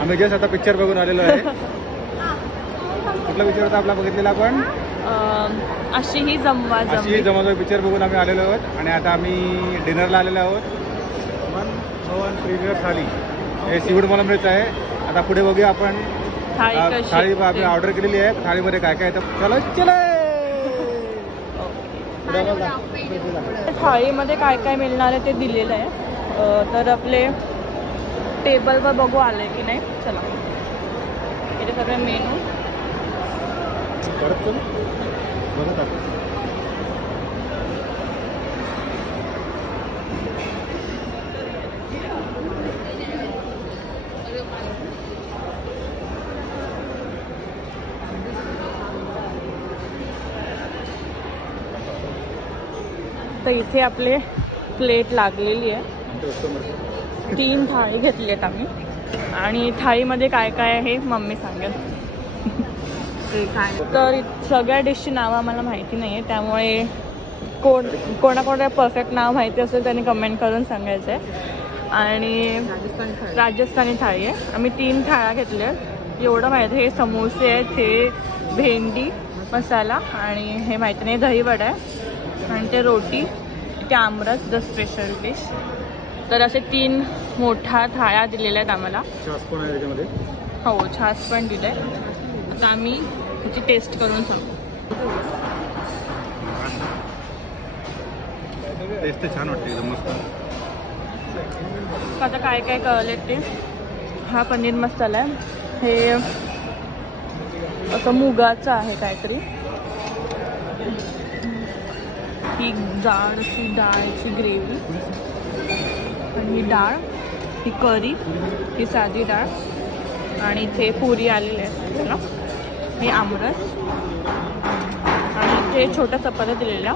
आम्ही जस्ट आता पिक्चर बघून आलेलो आहे. कुठला पिक्चर होता आपला बघितलेला आपण? अशी ही जमवा जमवी पिक्चर बघून आम्ही आलेलो आहोत आणि आता आम्ही डिनरला आलेलो आहोत. प्रीमियर थाली हे सीफूड मलमरेचं आहे. आता पुढे बघूया आपण थाळी आम्ही ऑर्डर केलेली आहे. थाळीमध्ये काय काय येतं चलो चले. थाळीमध्ये काय काय मिळणार आहे ते दिलेलं आहे. तर आपले टेबलवर बघू आले की नाही. चला इथे सगळे मेनू तर इथे आपले प्लेट लागलेली आहे. 3 थाळी घेतली आहेत आम्ही आणि थाळीमध्ये काय काय आहे मम्मी सांगेल. तर सगळ्या डिशची नावं आम्हाला माहिती नाही आहे, त्यामुळे कोणाकोणाला परफेक्ट नाव माहिती असेल त्यांनी कमेंट करून सांगायचं आहे. आणि राजस्थानी थाळी आहे. आम्ही 3 थाळ्या घेतल्या आहेत एवढं माहिती. हे समोसे आहेत, हे भेंडी मसाला आणि हे माहिती नाही दहीवडा आहे आणि ते रोटी, ते आमरस द स्पेशल डिश. तर असे 3 मोठ्या थाळ्या दिलेल्या आहेत आम्हाला. हो छास पण दिलं आहे. आता आम्ही त्याची टेस्ट करून सांगू. टेस्ट छान वाटते एकदम मस्त. आता काय काय कळले ते. हा पनीर मसाला आहे. हे असं मुगाचं आहे काहीतरी. ही जाड अशी डाळची ग्रेव्ही आणि ही डाळ, ही करी, ही साधी डाळ आणि इथे पुरी आलेली आहे ना. हे आमरस आणि इथे छोट्या चपात्या दिलेल्या.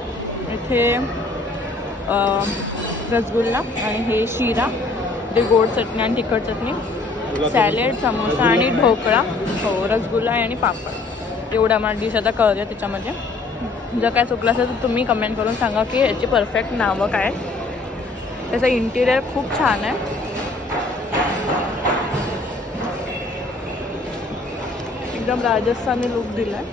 इथे रसगुल्ला आणि हे शिरा, ते गोड चटणी आणि तिखट चटणी, सॅलेड, समोसा आणि ढोकळा. हो रसगुल्ला आणि पापड. एवढा मला डिश आता कळलं त्याच्यामध्ये. जर काय चुकलं असेल तर तुम्ही कमेंट करून सांगा की याची परफेक्ट नावं काय. त्याचं इंटिरियर खूप छान आहे. एकदम राजस्थानी लुक दिलाय.